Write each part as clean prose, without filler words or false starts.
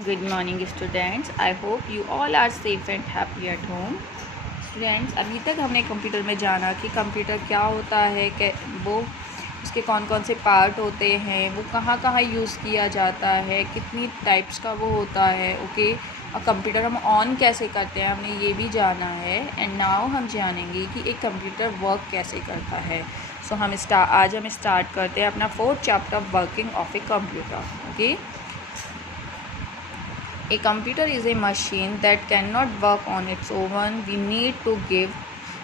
Good morning students. I hope you all are safe and happy at home. Students, अभी तक हमने computer में जाना कि कंप्यूटर क्या होता है, वो उसके कौन कौन से पार्ट होते हैं, वो कहाँ कहाँ यूज़ किया जाता है, कितनी टाइप्स का वो होता है। ओके, और कंप्यूटर हम ऑन कैसे करते हैं हमने ये भी जाना है। एंड नाउ हम जानेंगे कि एक कंप्यूटर वर्क कैसे करता है। सो आज हम स्टार्ट करते हैं अपना 4th chapter working of a computer. Okay, A computer is a machine that cannot work on its own. We need to give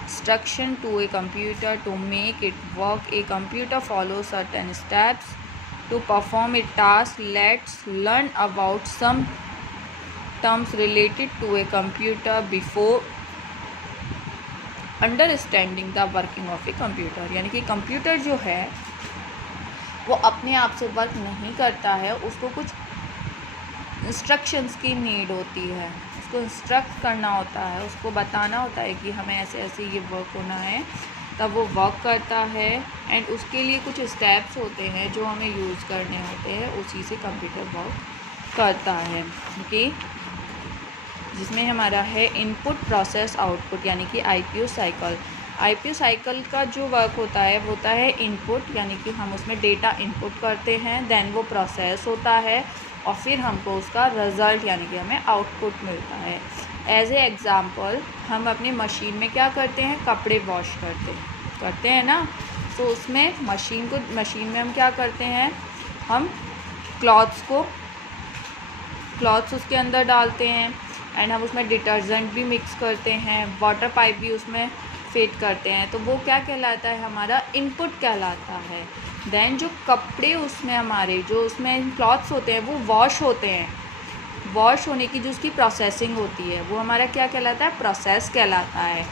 instruction to a computer to make it work. A computer follows certain steps to perform a task. Let's learn about some terms related to a computer before understanding the working of a computer. यानी कि computer जो है वो अपने आप से work नहीं करता है, उसको कुछ इंस्ट्रक्शंस की नीड होती है, उसको इंस्ट्रक्ट करना होता है, उसको बताना होता है कि हमें ऐसे ऐसे ये वर्क होना है, तब वो वर्क करता है। एंड उसके लिए कुछ स्टेप्स होते हैं जो हमें यूज़ करने होते हैं, उसी से कंप्यूटर वर्क करता है। ओके, जिसमें हमारा है इनपुट प्रोसेस आउटपुट यानी कि आईपीयू साइकिल। आईपीयू साइकिल का जो वर्क होता है वो होता है इनपुट, यानी कि हम उसमें डेटा इनपुट करते हैं, देन वो प्रोसेस होता है और फिर हमको उसका रिज़ल्ट यानी कि हमें आउटपुट मिलता है। एज ए एग्ज़ाम्पल, हम अपनी मशीन में क्या करते हैं, कपड़े वॉश करते हैं ना। तो उसमें मशीन में हम क्या करते हैं, हम क्लॉथ्स उसके अंदर डालते हैं एंड हम उसमें डिटर्जेंट भी मिक्स करते हैं, वाटर पाइप भी उसमें फिट करते हैं। तो वो क्या कहलाता है, हमारा इनपुट कहलाता है। देन जो कपड़े उसमें हमारे जो उसमें क्लॉथ्स होते हैं वो वॉश होते हैं, वॉश होने की जो उसकी प्रोसेसिंग होती है वो हमारा क्या कहलाता है, प्रोसेस कहलाता है।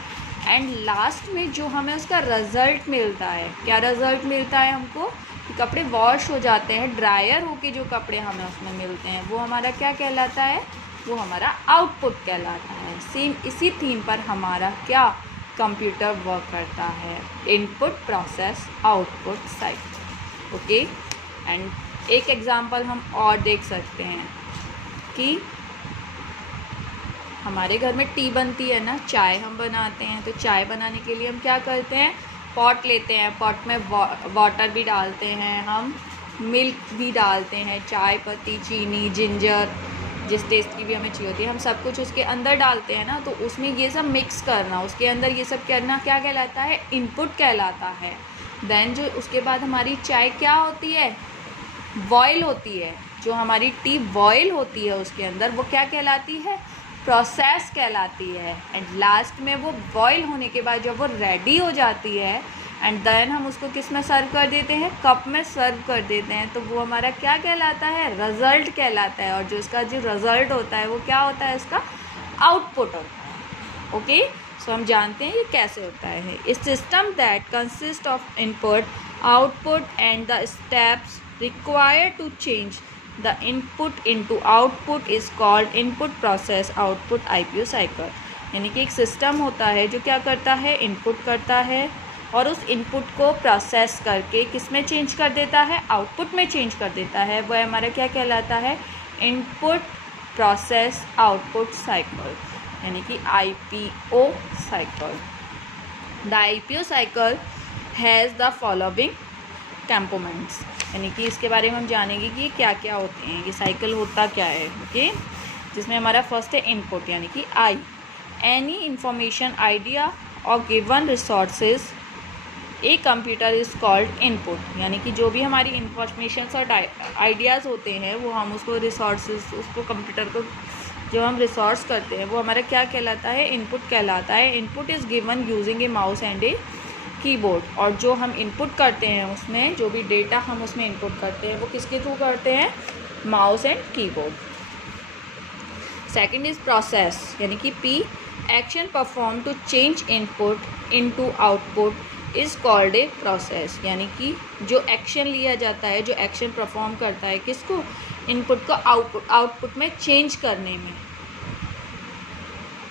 एंड लास्ट में जो हमें उसका रिज़ल्ट मिलता है, क्या रिज़ल्ट मिलता है हमको, कि कपड़े वॉश हो जाते हैं, ड्रायर होके जो कपड़े हमें उसमें मिलते हैं वो हमारा क्या कहलाता है, वो हमारा आउटपुट कहलाता है। सेम इसी थीम पर हमारा क्या कंप्यूटर वर्क करता है, input process output cycle. Okay, and एक एग्जांपल हम और देख सकते हैं कि हमारे घर में टी बनती है ना, चाय हम बनाते हैं। तो चाय बनाने के लिए हम क्या करते हैं, पॉट लेते हैं, पॉट में वाटर भी डालते हैं, हम मिल्क भी डालते हैं, चाय पत्ती, चीनी, जिंजर, जिस टेस्ट की भी हमें चाहिए होती है, हम सब कुछ उसके अंदर डालते हैं ना। तो उसमें ये सब मिक्स करना, उसके अंदर ये सब करना क्या कहलाता है, इनपुट कहलाता है। देन जो उसके बाद हमारी चाय क्या होती है, बॉयल होती है। जो हमारी टी बॉयल होती है उसके अंदर वो क्या कहलाती है, प्रोसेस कहलाती है। एंड लास्ट में वो बॉयल होने के बाद जब वो रेडी हो जाती है एंड देन हम उसको किस में सर्व कर देते हैं, कप में सर्व कर देते हैं, तो वो हमारा क्या कहलाता है, रिज़ल्ट कहलाता है। और जो उसका जो रिज़ल्ट होता है वो क्या होता है, उसका आउटपुट होता है। ओके, सो हम जानते हैं ये कैसे होता है। इस system that consist of input, output and the steps required to change the input into output is called input process output IPO cycle। यानी कि एक सिस्टम होता है जो क्या करता है, इनपुट करता है और उस इनपुट को प्रोसेस करके किस में चेंज कर देता है, आउटपुट में चेंज कर देता है। वह हमारा क्या कहलाता है, इनपुट प्रोसेस आउटपुट साइकिल यानी कि IPO cycle. The IPO cycle has the following components, यानी कि इसके बारे में हम जानेंगे कि ये क्या क्या होते हैं, ये साइकिल होता क्या है। ओके, जिसमें हमारा फर्स्ट है इनपुट यानी कि आई, एनी इंफॉर्मेशन, आइडिया और given resources a computer is called input. यानी कि जो भी हमारी इंफॉर्मेशन और आइडियाज़ होते हैं वो हम उसको रिसोर्सेज, उसको कंप्यूटर को जो हम रिसोर्स करते हैं वो हमारा क्या कहलाता है, इनपुट कहलाता है। Input is given using A mouse and a keyboard. और जो हम इनपुट करते हैं उसमें जो भी डेटा हम उसमें इनपुट करते हैं वो किसके थ्रू करते हैं, mouse and keyboard. Second is process यानी कि P, action perform to change input into output is called a process. यानी कि जो एक्शन लिया जाता है, जो एक्शन परफॉर्म करता है किसको, इनपुट को आउटपुट में चेंज करने में,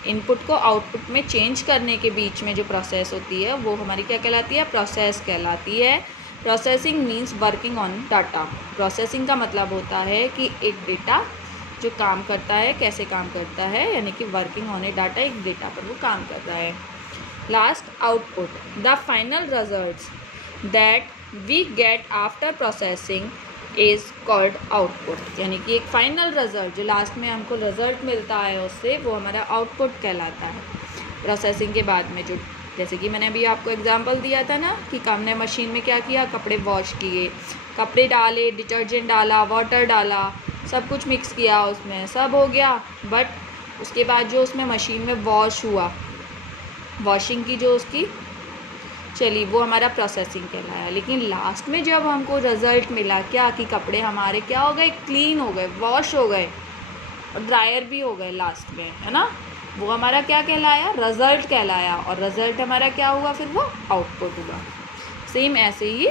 इनपुट को आउटपुट में चेंज करने के बीच में जो प्रोसेस होती है वो हमारी क्या कहलाती है, प्रोसेस कहलाती है। Processing means working on data. Processing का मतलब होता है कि एक डेटा जो काम करता है कैसे काम करता है, यानी कि वर्किंग ऑन ए डाटा, एक डेटा पर वो काम कर रहा है। Last, output, the final results that we get after processing is called output, यानी कि एक फाइनल रिजल्ट जो लास्ट में हमको रिजल्ट मिलता है उससे, वो हमारा आउटपुट कहलाता है। प्रोसेसिंग के बाद में जो, जैसे कि मैंने अभी आपको एग्जांपल दिया था ना कि हमने मशीन में क्या किया, कपड़े वॉश किए, कपड़े डाले, डिटर्जेंट डाला, वाटर डाला, सब कुछ मिक्स किया, उसमें सब हो गया। बट उसके बाद जो उसमें मशीन में वॉश हुआ, वॉशिंग की जो उसकी चली, वो हमारा प्रोसेसिंग कहलाया। लेकिन लास्ट में जब हमको रिज़ल्ट मिला क्या, कि कपड़े हमारे क्या हो गए, क्लीन हो गए, वॉश हो गए और ड्रायर भी हो गए लास्ट में, है ना, वो हमारा क्या कहलाया, रिज़ल्ट कहलाया। और रिज़ल्ट हमारा क्या हुआ, फिर वो आउटपुट हुआ। सेम ऐसे ही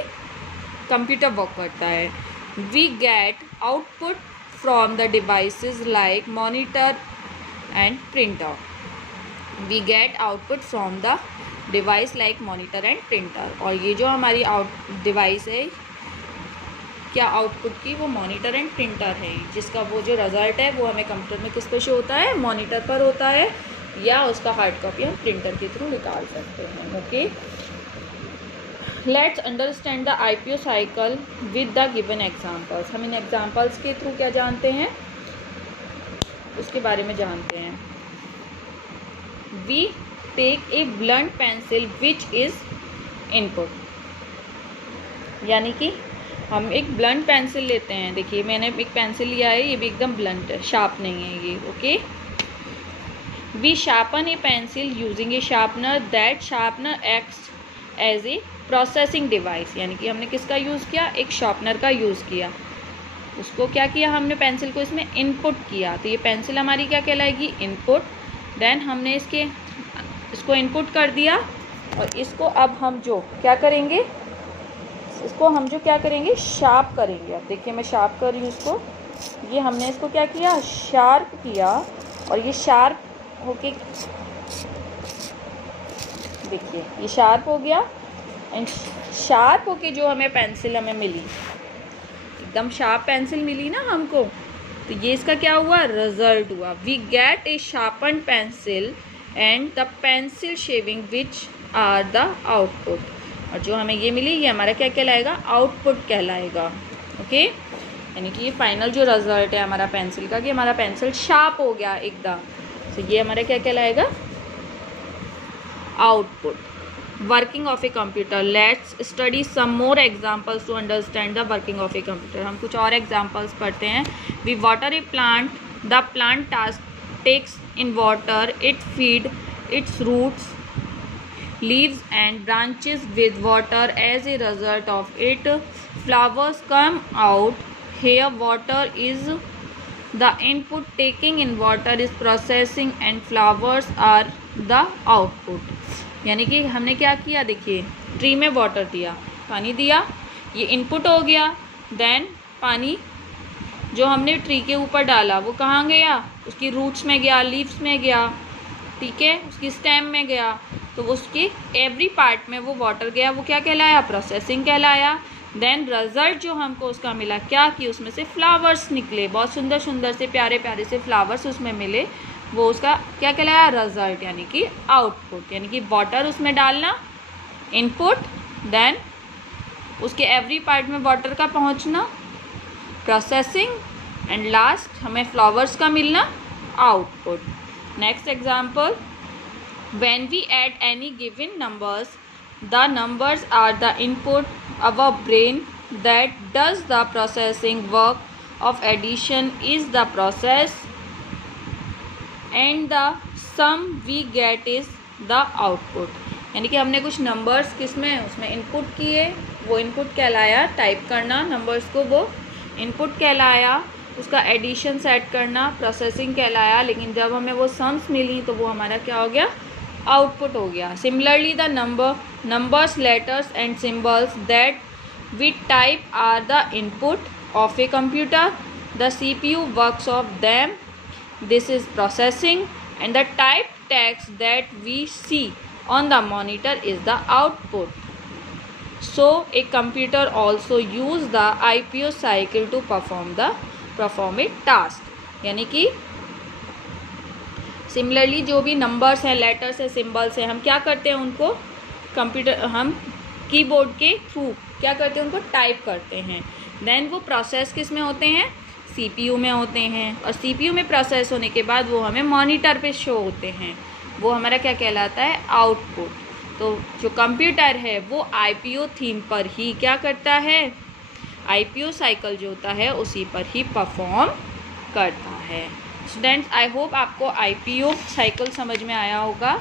कंप्यूटर वर्क करता है। We get output from the devices like monitor and printer. We get output from the device like monitor and printer. और ये जो हमारी डिवाइस है क्या आउटपुट की, वो मॉनिटर एंड प्रिंटर है, जिसका वो जो रिज़ल्ट है वो हमें कंप्यूटर में किस पे शो होता है, मॉनिटर पर होता है, या उसका हार्ड कॉपी हम प्रिंटर के थ्रू निकाल सकते हैं। Okay, let's understand the IPO cycle with the given examples. हम इन एग्जांपल्स के थ्रू क्या जानते हैं, उसके बारे में जानते हैं। We take a blunt pencil which is input, यानी कि हम एक ब्लंट पेंसिल लेते हैं। देखिए मैंने एक पेंसिल लिया है, ये भी एकदम ब्लंट है, शार्प नहीं है ये। Okay, we sharpen a pencil using a sharpener, that sharpener acts as a processing device, यानी कि हमने किसका यूज़ किया, एक शार्पनर का यूज़ किया। उसको क्या किया हमने, पेंसिल को इसमें इनपुट किया, तो ये पेंसिल हमारी क्या कहलाएगी, इनपुट। देन हमने इसको इनपुट कर दिया, और इसको अब हम जो क्या करेंगे, इसको हम जो क्या करेंगे, शार्प करेंगे। अब देखिए मैं शार्प कर रही हूँ इसको, ये हमने इसको क्या किया, शार्प किया, और ये शार्प होके, देखिए ये शार्प हो गया। एंड शार्प होके जो हमें पेंसिल हमें मिली, एकदम शार्प पेंसिल मिली ना हमको, तो ये इसका क्या हुआ, रिजल्ट हुआ। We get a sharpen pencil and the pencil shaving which are the output. और जो हमें ये मिली, ये हमारा क्या कहलाएगा, आउटपुट कहलाएगा। ओके, यानी कि ये फाइनल जो रिजल्ट है हमारा पेंसिल का, कि हमारा पेंसिल शार्प हो गया एकदम, तो ये हमारा क्या कहलाएगा, output. Working of a computer, let's study some more examples to understand the working of a computer. हम कुछ और एग्जाम्पल्स पढ़ते हैं। We water a plant, the plant task takes in water, it feed its roots, leaves and branches with water. As a result of it, flowers come out. Here water is the input, taking in water is processing, and flowers are the output. यानी कि हमने क्या किया, देखिए tree में water दिया, पानी दिया, ये इनपुट हो गया। देन पानी जो हमने ट्री के ऊपर डाला वो कहाँ गया, उसकी रूट्स में गया, लीव्स में गया, ठीक है, उसकी स्टेम में गया, तो उसके एवरी पार्ट में वो वाटर गया, वो क्या कहलाया, प्रोसेसिंग कहलाया। देन रिजल्ट जो हमको उसका मिला क्या, कि उसमें से फ्लावर्स निकले, बहुत सुंदर सुंदर से प्यारे प्यारे से फ्लावर्स उसमें मिले, वो उसका क्या कहलाया, रिजल्ट, यानी कि आउटपुट। यानी कि वाटर उसमें डालना इनपुट, देन उसके एवरी पार्ट में वाटर का पहुंचना प्रोसेसिंग, एंड लास्ट हमें फ्लावर्स का मिलना output. Next example, when we add any given numbers, the numbers are the input, our brain that does the processing work of addition is the process, and the sum we get is the output। यानी कि हमने कुछ numbers किसमें, उसमें input किए, वो input कहलाया, type करना नंबर्स को वो इनपुट कहलाया, उसका एडिशन सेट करना प्रोसेसिंग कहलाया, लेकिन जब हमें वो सम्स मिली तो वो हमारा क्या हो गया, आउटपुट हो गया। Similarly the numbers, letters and symbols that we type are the input of a computer, the CPU works of them, this is processing, and the type text that we see on the monitor is the output. So a computer also use the IPO cycle to perform a task। यानी कि similarly जो भी numbers हैं, letters हैं, symbols हैं, हम क्या करते हैं उनको हम कीबोर्ड के थ्रू क्या करते हैं, उनको टाइप करते हैं। देन वो प्रोसेस किस में होते हैं, सीपीयू में होते हैं, और सीपीयू में प्रोसेस होने के बाद वो हमें मॉनिटर पे शो होते हैं। वो हमारा क्या कहलाता है, आउटपुट। तो जो कंप्यूटर है वो आईपीओ थीम पर ही क्या करता है, आईपीओ साइकिल जो होता है उसी पर ही परफॉर्म करता है। स्टूडेंट्स, आई होप आपको आईपीओ साइकिल समझ में आया होगा।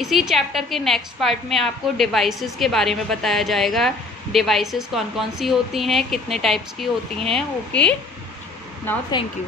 इसी चैप्टर के नेक्स्ट पार्ट में आपको डिवाइसेस के बारे में बताया जाएगा। डिवाइसेस कौन कौन सी होती हैं, कितने टाइप्स की होती हैं। Okay, now thank you.